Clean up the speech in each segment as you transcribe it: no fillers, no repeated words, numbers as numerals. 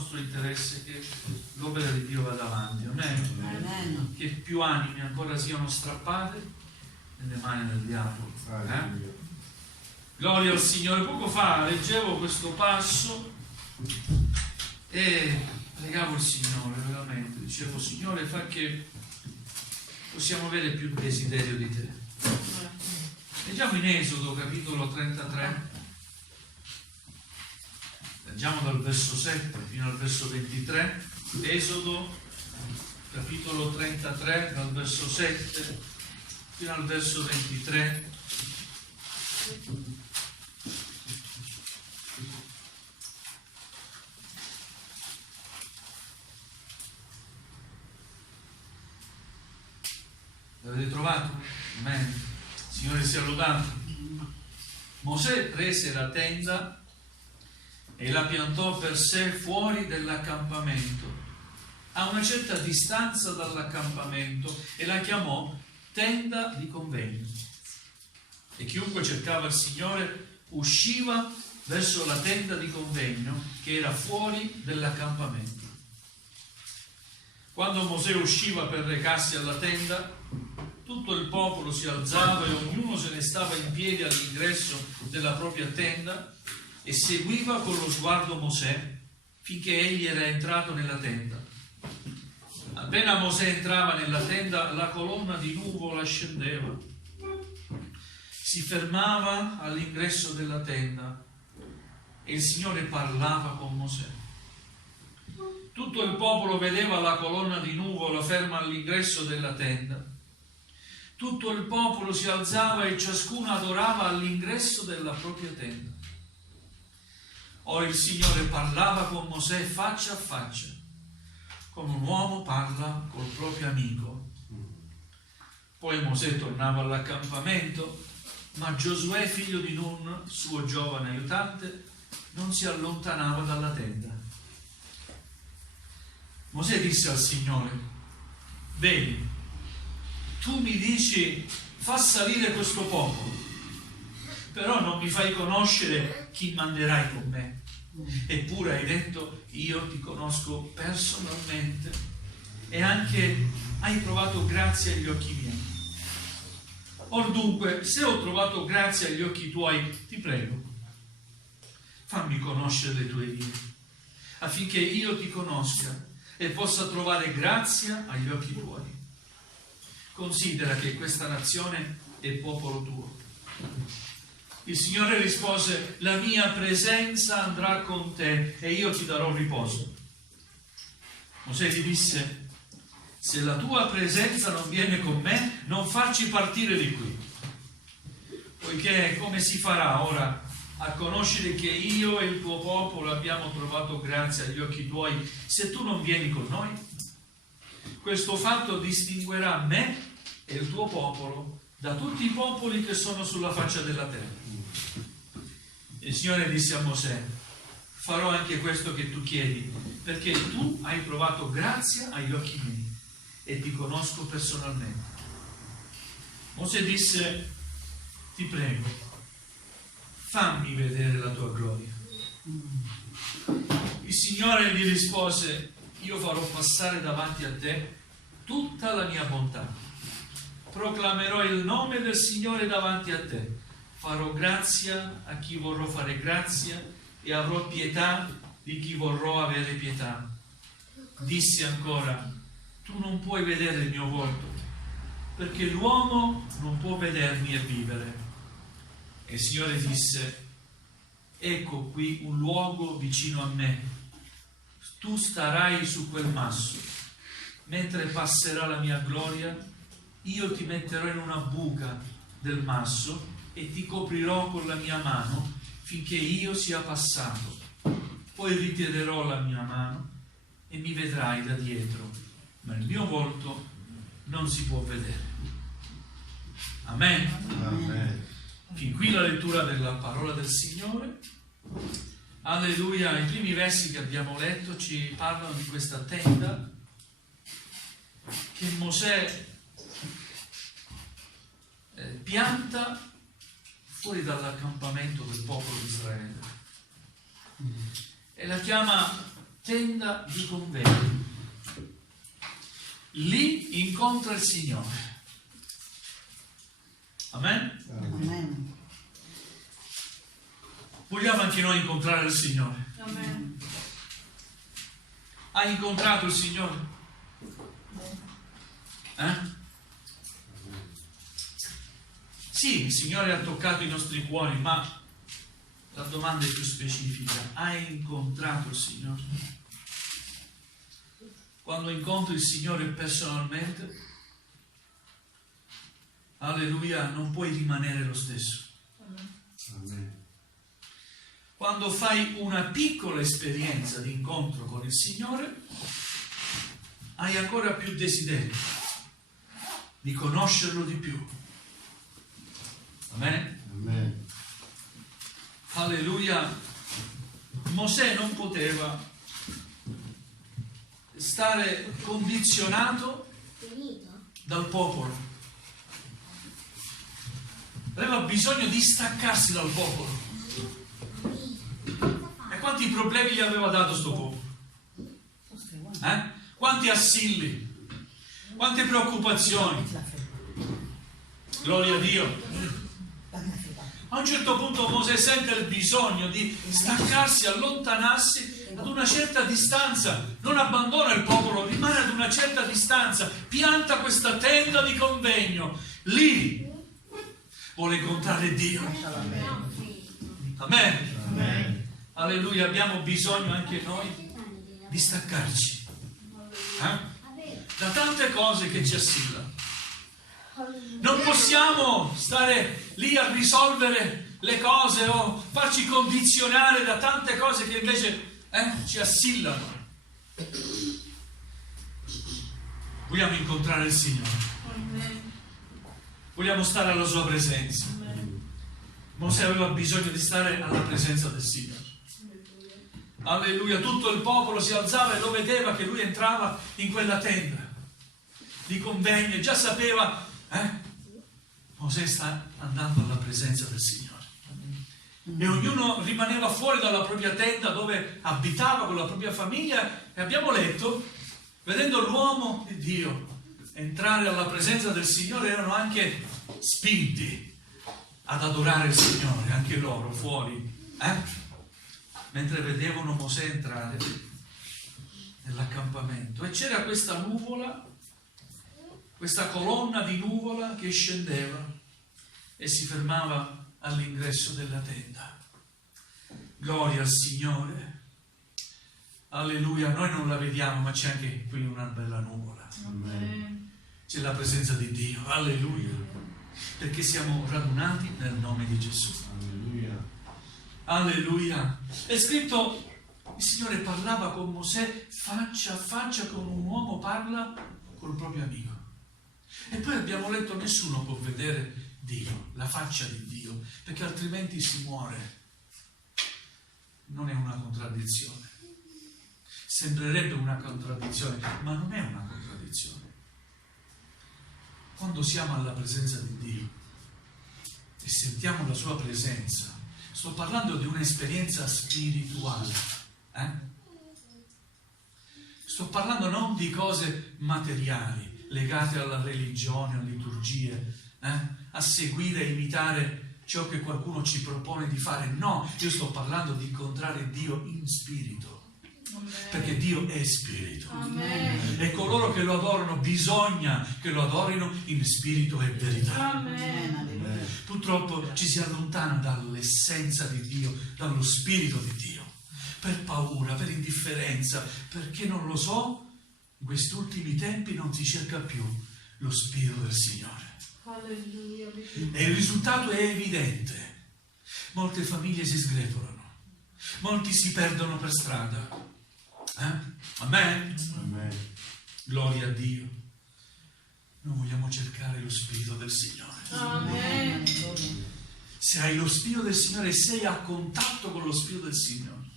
nostro interesse che l'opera di Dio vada avanti. Amen. Amen. Che più anime ancora siano strappate nelle mani del diavolo. Gloria al Signore. Poco fa leggevo questo passo e pregavo il Signore veramente. Dicevo: Signore, fa che possiamo avere più desiderio di te. Leggiamo in Esodo capitolo 33. Leggiamo dal verso 7 fino al verso 23. Esodo capitolo 33 dal verso 7 fino al verso 23. L'avete trovato? Amen. Signore sia lodato. Mosè prese la tenda e la piantò per sé fuori dell'accampamento, a una certa distanza dall'accampamento, e la chiamò tenda di convegno. E chiunque cercava il Signore usciva verso la tenda di convegno che era fuori dell'accampamento. Quando Mosè usciva per recarsi alla tenda, tutto il popolo si alzava e ognuno se ne stava in piedi all'ingresso della propria tenda e seguiva con lo sguardo Mosè finché egli era entrato nella tenda. Appena Mosè entrava nella tenda, la colonna di nuvola scendeva, si fermava all'ingresso della tenda e il Signore parlava con Mosè. Tutto il popolo vedeva la colonna di nuvola ferma all'ingresso della tenda. Tutto il popolo si alzava e ciascuno adorava all'ingresso della propria tenda. Ora il Signore parlava con Mosè faccia a faccia, come un uomo parla col proprio amico. Poi Mosè tornava all'accampamento, ma Giosuè, figlio di Nun, suo giovane aiutante, non si allontanava dalla tenda. Mosè disse al Signore: vedi, tu mi dici fa salire questo popolo, però non mi fai conoscere chi manderai con me. Eppure hai detto: io ti conosco personalmente e anche hai trovato grazia agli occhi miei. Or dunque, se ho trovato grazia agli occhi tuoi, ti prego, fammi conoscere le tue vie, affinché io ti conosca e possa trovare grazia agli occhi tuoi. Considera che questa nazione è popolo tuo. Il Signore rispose: la mia presenza andrà con te e io ti darò riposo. Mosè gli disse: se la tua presenza non viene con me, non farci partire di qui. Poiché come si farà ora a conoscere che io e il tuo popolo abbiamo trovato grazia agli occhi tuoi se tu non vieni con noi? Questo fatto distinguerà me e il tuo popolo da tutti i popoli che sono sulla faccia della terra. Il Signore disse a Mosè: farò anche questo che tu chiedi, perché tu hai trovato grazia agli occhi miei e ti conosco personalmente. Mosè disse: ti prego, fammi vedere la tua gloria. Il Signore gli rispose: io farò passare davanti a te tutta la mia bontà. Proclamerò il nome del Signore davanti a te. Farò grazia a chi vorrò fare grazia e avrò pietà di chi vorrò avere pietà. Disse ancora: tu non puoi vedere il mio volto, perché l'uomo non può vedermi e vivere. E il Signore disse: ecco qui un luogo vicino a me. Tu starai su quel masso. Mentre passerà la mia gloria, io ti metterò in una buca del masso e ti coprirò con la mia mano finché io sia passato. Poi ritirerò la mia mano e mi vedrai da dietro, ma il mio volto non si può vedere. Amen. Amen. Fin qui la lettura della parola del Signore. Alleluia. I primi versi che abbiamo letto ci parlano di questa tenda che Mosè pianta fuori dall'accampamento del popolo di Israele e la chiama tenda di convegno. Lì incontra il Signore. Amen? Amen. Vogliamo anche noi incontrare il Signore. Amen. Hai incontrato il Signore? Sì, il Signore ha toccato i nostri cuori, ma la domanda è più specifica. Hai incontrato il Signore? Quando incontri il Signore personalmente, alleluia, non puoi rimanere lo stesso. Amen. Quando fai una piccola esperienza di incontro con il Signore, hai ancora più desiderio di conoscerlo di più. Amen? Amen. Alleluia. Mosè non poteva stare condizionato dal popolo. Aveva bisogno di staccarsi dal popolo. E quanti problemi gli aveva dato sto popolo? Quanti assilli? Quante preoccupazioni? Gloria a Dio. A un certo punto Mosè sente il bisogno di staccarsi, allontanarsi ad una certa distanza. Non abbandona il popolo, rimane ad una certa distanza, pianta questa tenda di convegno. Lì vuole incontrare Dio. Amen. Amen. Alleluia, abbiamo bisogno anche noi di staccarci da tante cose che ci assillano. Non possiamo stare lì a risolvere le cose o farci condizionare da tante cose che invece ci assillano. Vogliamo incontrare il Signore. Vogliamo stare alla sua presenza. Mosè aveva bisogno di stare alla presenza del Signore. Alleluia, tutto il popolo si alzava e lo vedeva che lui entrava in quella tenda di convegno e già sapeva, Mosè sta andando alla presenza del Signore. E ognuno rimaneva fuori dalla propria tenda dove abitava con la propria famiglia e abbiamo letto, vedendo l'uomo di Dio entrare alla presenza del Signore, erano anche spinti ad adorare il Signore, anche loro fuori, mentre vedevano Mosè entrare nell'accampamento. E c'era questa nuvola, questa colonna di nuvola che scendeva e si fermava all'ingresso della tenda. Gloria al Signore. Alleluia, noi non la vediamo, ma c'è anche qui una bella nuvola. Amen. C'è la presenza di Dio. Alleluia. Perché siamo radunati nel nome di Gesù. Alleluia. Alleluia. È scritto, il Signore parlava con Mosè faccia a faccia, come un uomo parla col proprio amico. E poi abbiamo letto, nessuno può vedere Dio, la faccia di Dio, perché altrimenti si muore. Non è una contraddizione. Sembrerebbe una contraddizione, ma non è una contraddizione. Quando siamo alla presenza di Dio e sentiamo la sua presenza, sto parlando di un'esperienza spirituale. Sto parlando non di cose materiali, legate alla religione, alle liturgie, a seguire e imitare ciò che qualcuno ci propone di fare. No, io sto parlando di incontrare Dio in spirito. Perché Dio è spirito. Amen. E coloro che lo adorano bisogna che lo adorino in spirito e verità. Amen. Purtroppo ci si allontana dall'essenza di Dio, dallo spirito di Dio, per paura, per indifferenza, perché non lo so, in questi ultimi tempi non si cerca più lo spirito del Signore. Alleluia. E il risultato è evidente. Molte famiglie si sgretolano, molti si perdono per strada. Amen? Amen. Gloria a Dio. Noi vogliamo cercare lo spirito del Signore. Amen. Se hai lo spirito del Signore, sei a contatto con lo spirito del Signore.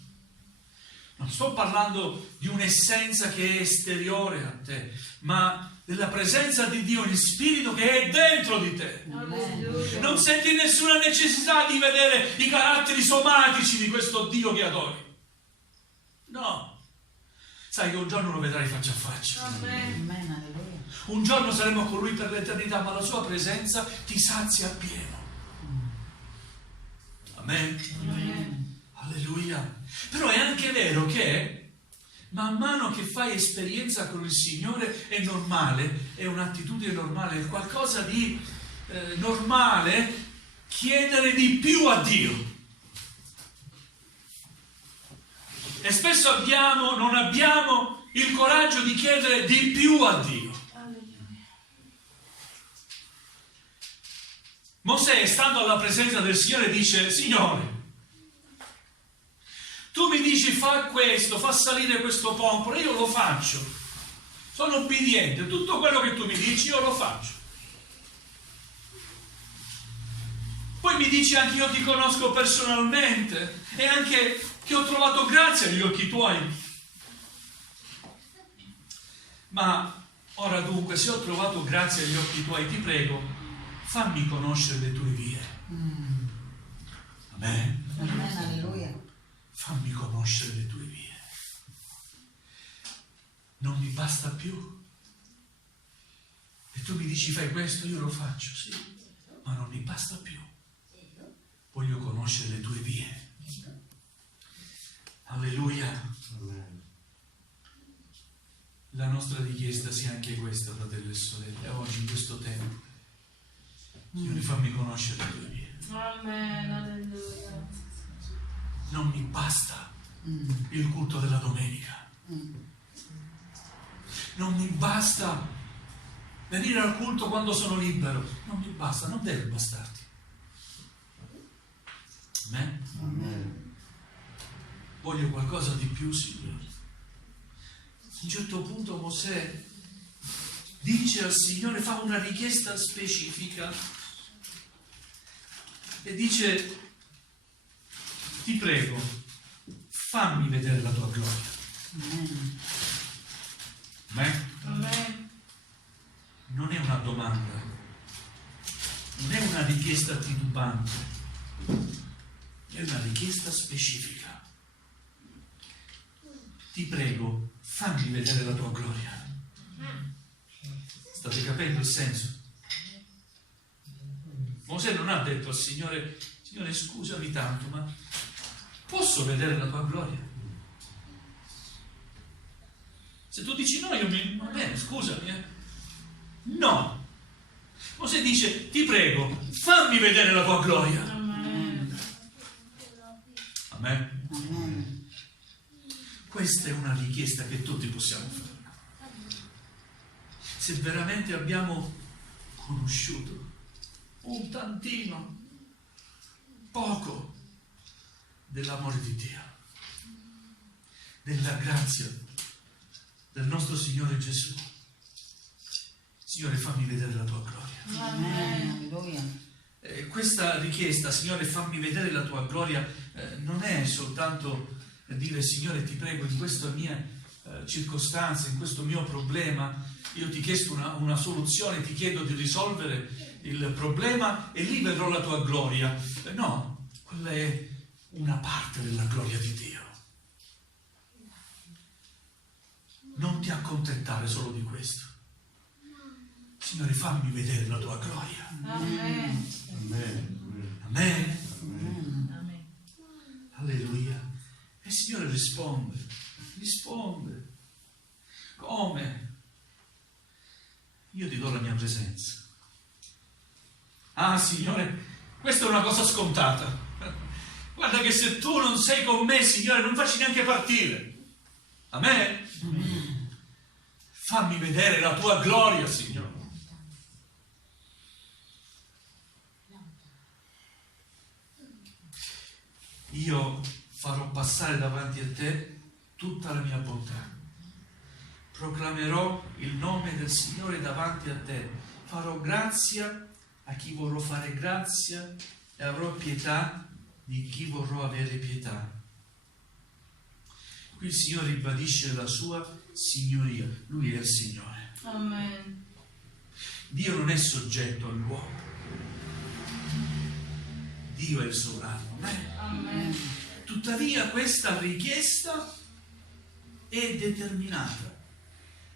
Non sto parlando di un'essenza che è esteriore a te, ma della presenza di Dio in spirito che è dentro di te. Alleluia. Non senti nessuna necessità di vedere i caratteri somatici di questo Dio che adori. No, sai che un giorno lo vedrai faccia a faccia. Amen. Amen, alleluia. Un giorno saremo con Lui per l'eternità, ma la Sua presenza ti sazia appieno. Amen. Amen. Alleluia. Però è anche vero che man mano che fai esperienza con il Signore è normale, è un'attitudine normale, è qualcosa di normale chiedere di più a Dio. E spesso non abbiamo il coraggio di chiedere di più a Dio. Alleluia. Mosè, stando alla presenza del Signore, dice: Signore, tu mi dici fa questo, fa salire questo popolo, io lo faccio. Sono obbediente, tutto quello che tu mi dici io lo faccio. Poi mi dici anche: io ti conosco personalmente e anche che ho trovato grazia agli occhi tuoi. Ma ora dunque, se ho trovato grazia agli occhi tuoi, ti prego, fammi conoscere le tue vie. Amen. Amen, alleluia. Fammi conoscere le tue vie. Non mi basta più. E tu mi dici fai questo, io lo faccio, sì, ma non mi basta più. Voglio conoscere le tue vie. Alleluia. Amen. La nostra richiesta sia anche questa, fratelli e sorelle, oggi in questo tempo. Signore, fammi conoscere le tue vie. Amen. Alleluia. Non mi basta il culto della domenica. Non mi basta venire al culto quando sono libero. Non mi basta, non deve bastarti. Amen? Amen. Voglio qualcosa di più, Signore. A un certo punto Mosè dice al Signore, fa una richiesta specifica e dice: ti prego, fammi vedere la tua gloria. Amen. Amen? Amen. Non è una domanda, non è una richiesta titubante, è una richiesta specifica. Ti prego, fammi vedere la tua gloria. State capendo il senso? Mosè non ha detto al Signore: Signore, scusami tanto, ma posso vedere la tua gloria? Se tu dici no, va bene, scusami. No. Mosè dice: ti prego, fammi vedere la tua gloria. Amen. Amen. Amen. Questa è una richiesta che tutti possiamo fare. Se veramente abbiamo conosciuto un tantino, poco, dell'amore di Dio, della grazia del nostro Signore Gesù, Signore, fammi vedere la tua gloria. Amen, alleluia. Questa richiesta, Signore, fammi vedere la tua gloria, non è soltanto dire: Signore, ti prego, in questa mia circostanza, in questo mio problema, io ti ho chiesto una soluzione, ti chiedo di risolvere il problema e lì vedrò la tua gloria. No, quella è una parte della gloria di Dio. Non ti accontentare solo di questo. Signore, fammi vedere la tua gloria. Amen. Amen. Amen. Amen. Amen. Alleluia. E il Signore risponde. Come? Io ti do la mia presenza. Ah, Signore, questa è una cosa scontata. Guarda che se tu non sei con me, Signore, non facci neanche partire. Amen? Fammi vedere la tua gloria, Signore. Io farò passare davanti a te tutta la mia bontà. Proclamerò il nome del Signore davanti a te. Farò grazia a chi vorrò fare grazia e avrò pietà di chi vorrò avere pietà. Qui il Signore ribadisce la sua signoria. Lui è il Signore. Amen. Dio non è soggetto all'uomo. Dio è il sovrano. Amen. Tuttavia questa richiesta è determinata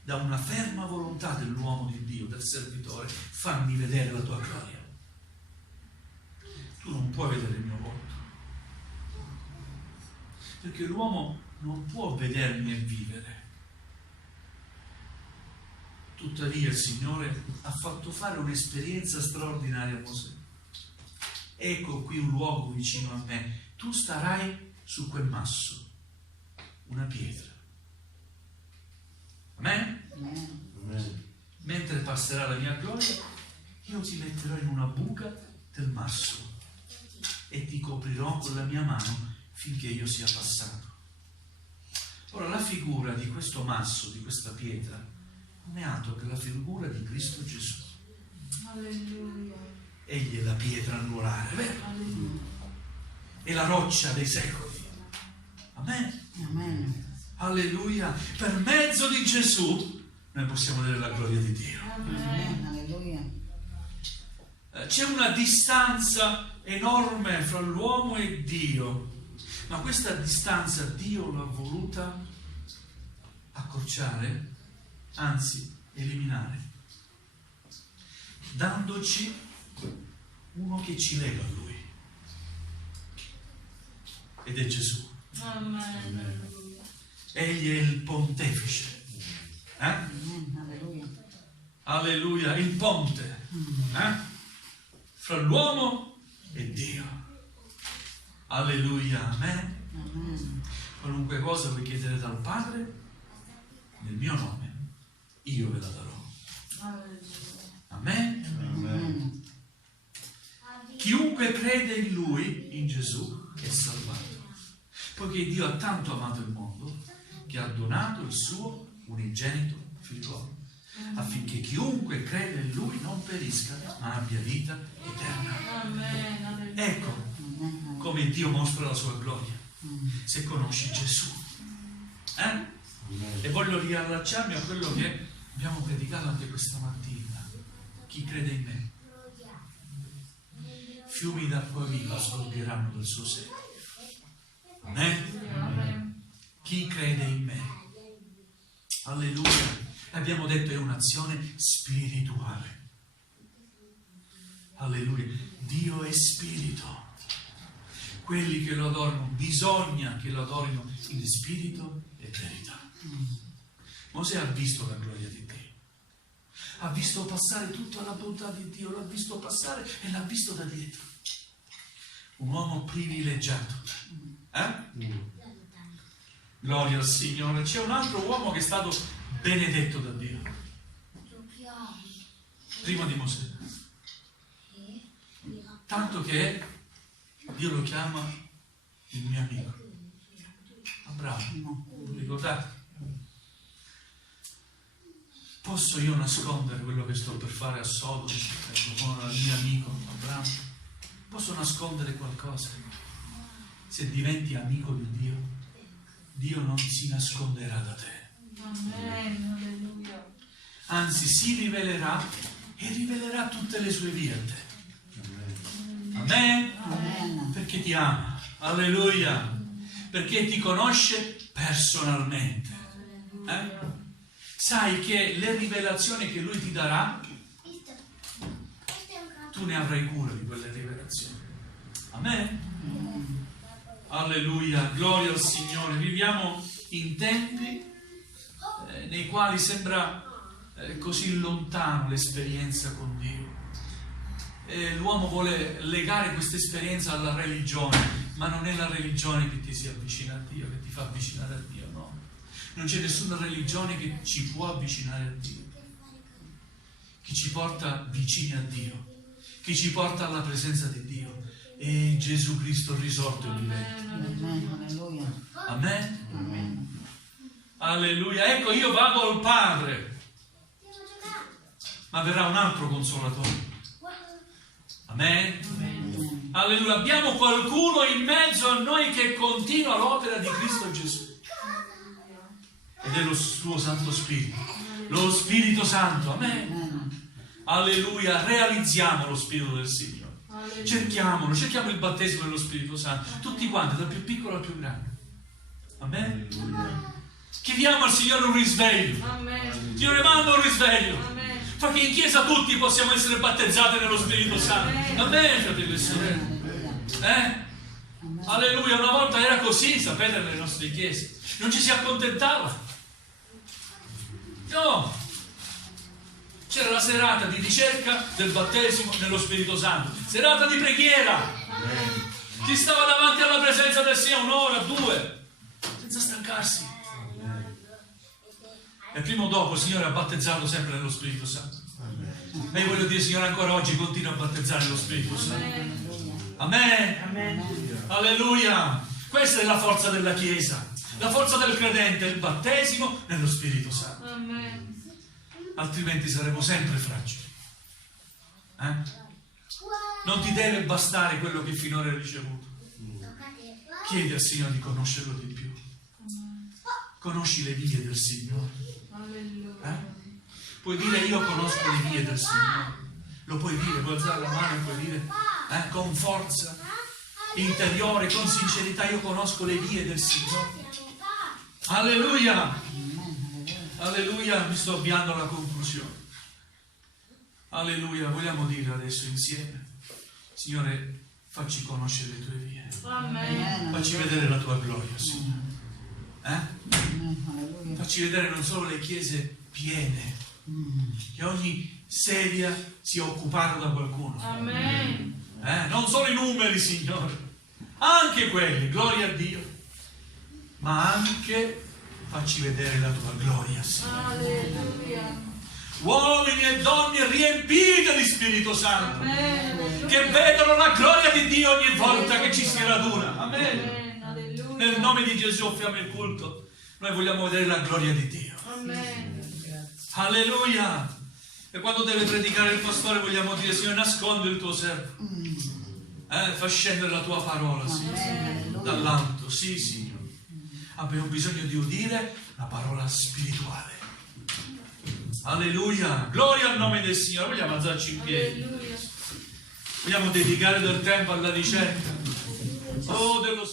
da una ferma volontà dell'uomo di Dio, del servitore: fammi vedere la tua gloria. Tu non puoi vedere il mio volto, perché l'uomo non può vedermi e vivere. Tuttavia il Signore ha fatto fare un'esperienza straordinaria a Mosè. Ecco qui un luogo vicino a me, tu starai su quel masso, una pietra. Amen? Amen. Mentre passerà la mia gloria, io ti metterò in una buca del masso e ti coprirò con la mia mano finché io sia passato. Ora, la figura di questo masso, di questa pietra, non è altro che la figura di Cristo Gesù. Alleluia. Egli è la pietra angolare, vero? Alleluia. È la roccia dei secoli. Amen? Amen. Alleluia. Per mezzo di Gesù noi possiamo vedere la gloria di Dio. Amen. Alleluia. C'è una distanza enorme fra l'uomo e Dio, ma questa distanza Dio l'ha voluta accorciare, anzi eliminare, dandoci uno che ci lega a Lui, ed è Gesù. Amen. Egli è il pontefice, Amen. Alleluia. alleluia, il ponte fra l'uomo e Dio. Alleluia, amen. Amen. Qualunque cosa voi chiederete al Padre nel mio nome, io ve la darò. Amen. Amen. Chiunque crede in Lui, in Gesù, è salvato, poiché Dio ha tanto amato il mondo che ha donato il suo unigenito figliuolo, affinché chiunque crede in Lui non perisca, ma abbia vita eterna. Amen. Alleluia. Ecco Amen. come Dio mostra la sua gloria, se conosci Gesù. E voglio riallacciarmi a quello che abbiamo predicato anche questa mattina. Chi crede in me, fiumi d'acqua viva sgorgeranno dal suo seno. Amen? Amen. Chi crede in me, alleluia. Abbiamo detto è un'azione spirituale. Alleluia. Dio è spirito. Quelli che lo adorano bisogna che lo adorino in spirito e verità. Mosè ha visto la gloria di Dio, ha visto passare tutta la bontà di Dio, l'ha visto passare e l'ha visto da dietro. Un uomo privilegiato. Gloria al Signore. C'è un altro uomo che è stato benedetto da Dio prima di Mosè, tanto che Dio lo chiama il mio amico Abramo. Ricordate? Posso io nascondere quello che sto per fare a Sodoma con il mio amico Abramo? Posso nascondere qualcosa? Se diventi amico di Dio, Dio non si nasconderà da te. Amen. Alleluia. Anzi, si rivelerà e rivelerà tutte le sue vie a te. Amen? Amen. Perché ti ama. Alleluia. Perché ti conosce personalmente. Sai che le rivelazioni che Lui ti darà, tu ne avrai cura di quelle rivelazioni. Amen? Alleluia. Gloria al Signore. Viviamo in tempi nei quali sembra così lontano l'esperienza con Dio. L'uomo vuole legare questa esperienza alla religione, ma non è la religione che ti si avvicina a Dio, che ti fa avvicinare a Dio, no. Non c'è nessuna religione che ci può avvicinare a Dio, che ci porta vicini a Dio, che ci porta alla presenza di Dio. E Gesù Cristo risorto in vivente. Amen. Alleluia. Amen? Amen. Alleluia. Ecco, io vado al Padre, ma verrà un altro consolatore. Amen? Amen. Alleluia. Abbiamo qualcuno in mezzo a noi che continua l'opera di Cristo Gesù, ed è lo suo Santo Spirito, lo Spirito Santo. Amen? Amen. Alleluia. Realizziamo lo Spirito del Signore, Alleluia. cerchiamo il battesimo dello Spirito Santo, tutti quanti, dal più piccolo al più grande. Amen? Chiediamo al Signore un risveglio. Amen. Signore, manda un risveglio. Amen. Fa che in chiesa tutti possiamo essere battezzati nello Spirito Santo. Amen, fratelli e sorelle. Alleluia. Una volta era così, sapete, nelle nostre chiese. Non ci si accontentava. No. C'era la serata di ricerca del battesimo nello Spirito Santo. Serata di preghiera. Si stava davanti alla presenza del Signore 1 ora, 2, senza stancarsi. E prima o dopo il Signore ha battezzato sempre nello Spirito Santo. E io voglio dire, Signore, ancora oggi continua a battezzare nello Spirito Santo. Amen. Alleluia. Questa è la forza della Chiesa, la forza del credente, il battesimo nello Spirito Santo. Amen. Altrimenti saremo sempre fragili. Non ti deve bastare quello che finora hai ricevuto. Chiedi al Signore di conoscerlo di più. Conosci le vie del Signore. Alleluia. Puoi dire io conosco le vie del Signore. Lo puoi dire, puoi alzare la mano e puoi dire con forza interiore, con sincerità, io conosco le vie del Signore. Alleluia. Alleluia, mi sto avviando alla conclusione. Alleluia, vogliamo dire adesso insieme, Signore, facci conoscere le tue vie. Amen. Facci vedere la tua gloria, Signore. Facci vedere non solo le chiese piene, che ogni sedia sia occupata da qualcuno. Amen. Non solo i numeri, Signore, anche quelli, gloria a Dio, ma anche facci vedere la tua gloria, Signore. Alleluia. Uomini e donne riempiti di Spirito Santo, Amen. che vedono la gloria di Dio ogni volta che ci si raduna. Amen. Amen. Alleluia. Nel nome di Gesù offriamo il culto. Noi vogliamo vedere la gloria di Dio. Amen. Alleluia. E quando deve predicare il pastore vogliamo dire, Signore, nascondi il tuo servo. Fa scendere la tua parola, Signore, dall'alto. Sì, Signore. Abbiamo bisogno di udire la parola spirituale. Alleluia. Gloria al nome del Signore. Vogliamo alzarci in piedi. Alleluia. Vogliamo dedicare del tempo alla ricerca. Oh, dello